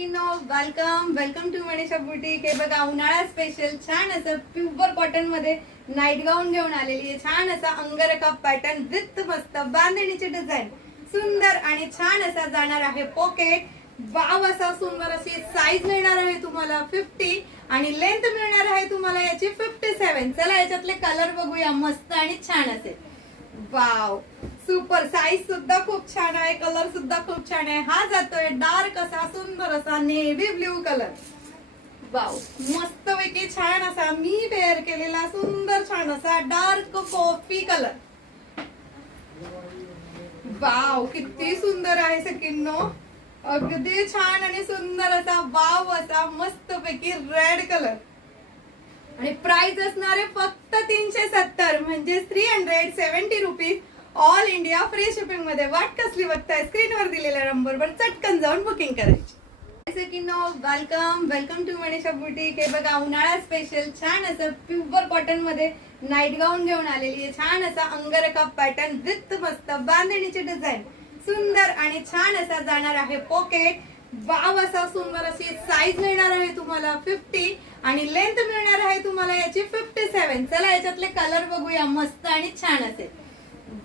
सगळ्यांना welcome welcome to Manisha boutique. हे बघा उन्हाळा स्पेशल छान असं प्युअर कॉटन मध्ये नाईट गाऊन घेऊन आलेली आहे। छान असा अंगरखा पॅटर्न विथ मस्त बांधणीची डिझाइन, सुंदर आणि छान असा जाणार आहे पॉकेट। वाव असा सुंदर अशी साईज मिळणार आहे तुम्हाला 50 आणि लेंथ मिळणार आहे तुम्हाला याची 57। चला याच्यातले कलर बघूया, मस्त आणि छान असे। वाव सुपर, साईज सुद्धा खूप छान आहे, कलर सुद्धा खूप छान आहे। हा जातोय डार्क असा सुंदर असा नेव्ही ब्ल्यू कलर। वाव मस्त पैकी छान असा मी वेअर केलेला सुंदर छान असा डार्क कॉफी कलर। वाव किती सुंदर आहे सकिन्नो, अगदी छान आणि सुंदर असा वाव असा मस्त पैकी रेड कलर। आणि प्राइस असणारे फक्त 370 म्हणजे 370 rupees. All India free shipping मध्ये। वाट कसली बघताय, स्क्रीनवर दिलेल्या नंबरवर चटकन जाऊन बुकिंग करायची। Welcome welcome to Manisha boutique. हे बघा उन्हाळा स्पेशल छान असं प्युअर कॉटन मध्ये नाईट गाऊन घेऊन आलेली आहे। छान असा अंगरखा पॅटर्न विथ मस्त बांधणीची डिझाइन, सुंदर आणि छान असा जाणार आहे पॉकेट। वाव असा सुंदर अशी साईज मिळणार आहे तुम्हाला 50 आणि लेंथ मिळणार आहे तुम्हाला याची 57। चला याच्यातले कलर बघूया, मस्त आणि छान असे।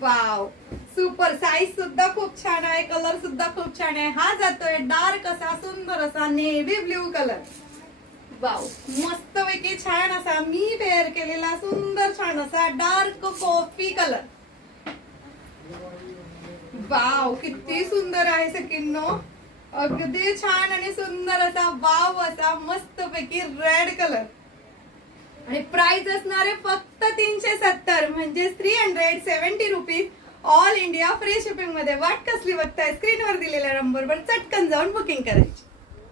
वाव सुपर, साईज सुद्धा खूप छान आहे, कलर सुद्धा खूप छान आहे। हा जातोय डार्क असा सुंदर असा नेव्ही ब्ल्यू कलर। वाव मस्त पैकी छान असा मी वेअर केलेला सुंदर छान असा डार्क कॉफी कलर। वाव किती सुंदर आहे सकिन्नो, अगदी छान आणि सुंदर असा वाव असा मस्त पैकी रेड कलर। आणि प्राइस असणारे फक्त 370 म्हणजे 370 rupees. All India free shipping मध्ये। वाट कसली बघताय, स्क्रीनवर दिलेल्या नंबरवर चटकन जाऊन बुकिंग करायची।